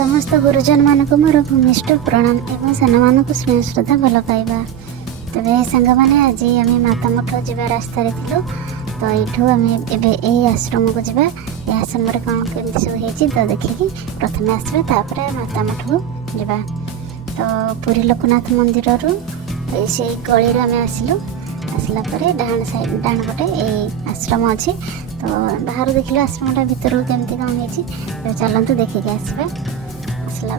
समस्त गुरुजन मानक मोर भूमिष्ठ प्रणाम एवं सान मानक स्नेह श्रद्धा भल पाइबा। तेरे सांग मैंने आज आम माता मठ जा रास्तार थी तो यू आम ए आश्रम को जा आश्रम कौन कमी सब हो तो देखिकी प्रथम आसवा माता मठ को जा। तो पुरी लोकनाथ मंदिर से गली आम आसलु आसला डाण साइड डाण पटे आश्रम अच्छी तो बाहर देखिलु आश्रमटा भितर केमती कौन हो चलतु देखिकी आसवा आसला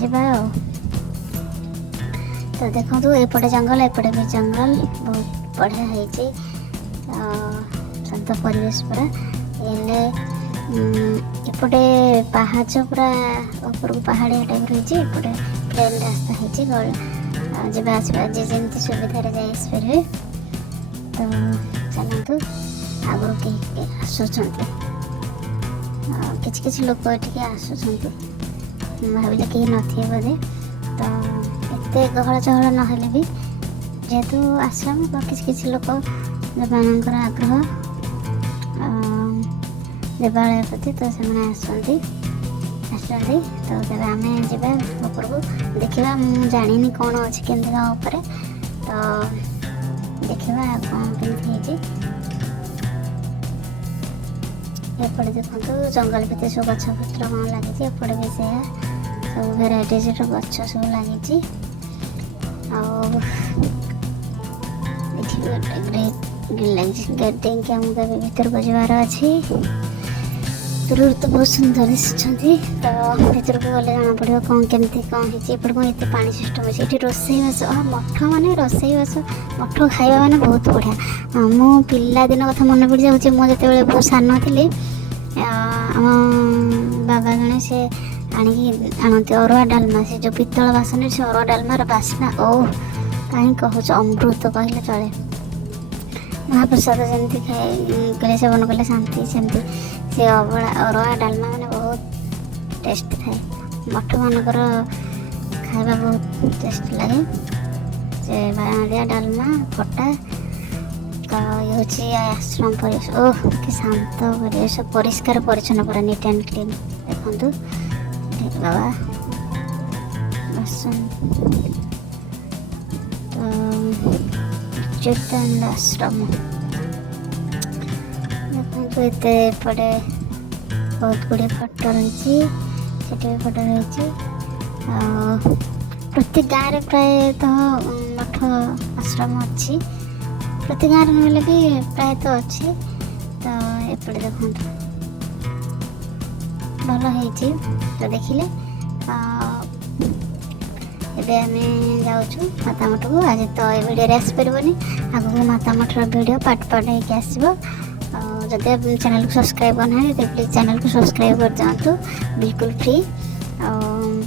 जा। तो देखो एपटे जंगल एपटे भी जंगल बहुत बढ़िया है शांत परिवेश पूरा एने एपटे पहाच पूरा ऊपर को पहाड़िया टाइप रही एपटे प्लेन रास्ता है जब आसवा जे जमी सुविधा जाए तो चलतु आगु कहीं आसुँच किसी लोक ये आसुँच भाविले कहीं नथिए बोधे तो एत गहल चहल ना भी जेहेतु आश्रम तो किसी लोक जो आग्रह देवालय प्रति तो से आसती तो तब आम जा ऊपर को देखा मुझे जानी कौन अच्छी केमती कौन तो देखा कौन केमती एपटे देखो जंगल भितर सब गछ पत्र कौन लगी एपटे भी से सब भेराइटीज गछ सब लगी गेट देंगे आमको भीतर को जबार अच्छी दूर तो बहुत सुंदर दिशुंट तो भीतर को गले जाना पड़ो कौन केमती कौन होपटे कौन ये पानी सिस्टम अच्छे ये रोसईबास मठ माने रोसईबास मठ खाଇବା माने बहुत बढ़िया। मो पिला दिन कथा मन पड़ जाऊँ मुझे बहुत सान थी आम बाबा जड़े से आणती अरुआ डालमा से जो पितल बासन से अरुआ डालमार बास्ना ओ कहीं कहूँ अमृत कहले चले महाप्रसाद जमी खाए सेवन कले शांति सेमती से अबड़ा अरुआ डालमा मैंने बहुत टेस्ट थाए मठ मानकर खाଇବା बहुत टेस्ट लगे से बाड़िया डालमा खटा तो ये हूँ आश्रम परिवेश ओह कि शांत परिवेश परिष्कार परिच्छन्न पूरा नीट एंड क्लीन देखु बाबा बसन चैतन्य आश्रम देखो एपटे बहुत गुड़े फटो रही फोटो रही प्रत्येक गाँव में प्राय तो मठ आश्रम अच्छी प्रति गाँव ना भी प्राय तो अच्छी तो एपटे देखो भल हो तो देखिले एबे आम जाऊँ माता मठ को आज तो ये वीडियो आसपारे आगू माता मठर वीडियो पार्ट पार्ट होकर आसो जदि आप चैनल को सब्सक्राइब करना तो प्लीज चैनल को सब्सक्राइब कर दिखाँ बिल्कुल फ्री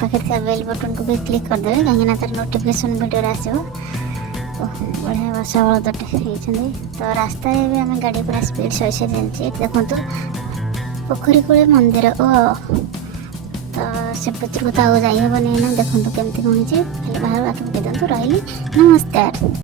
पाखे बेल बटन को भी क्लिक करदे कहीं तार नोटिफिकेशन वीडियो आसो बढ़िया वर्षा बलदटे होती तो रास्ता आम गाड़ी पूरा स्पीड 100 चलती देखो पोखरी कूले मंदिर ओ तो से भितर को तो जाई हेनी ना देखो केमती कौन खाली बाहर आगे दिखाँ रही नमस्कार।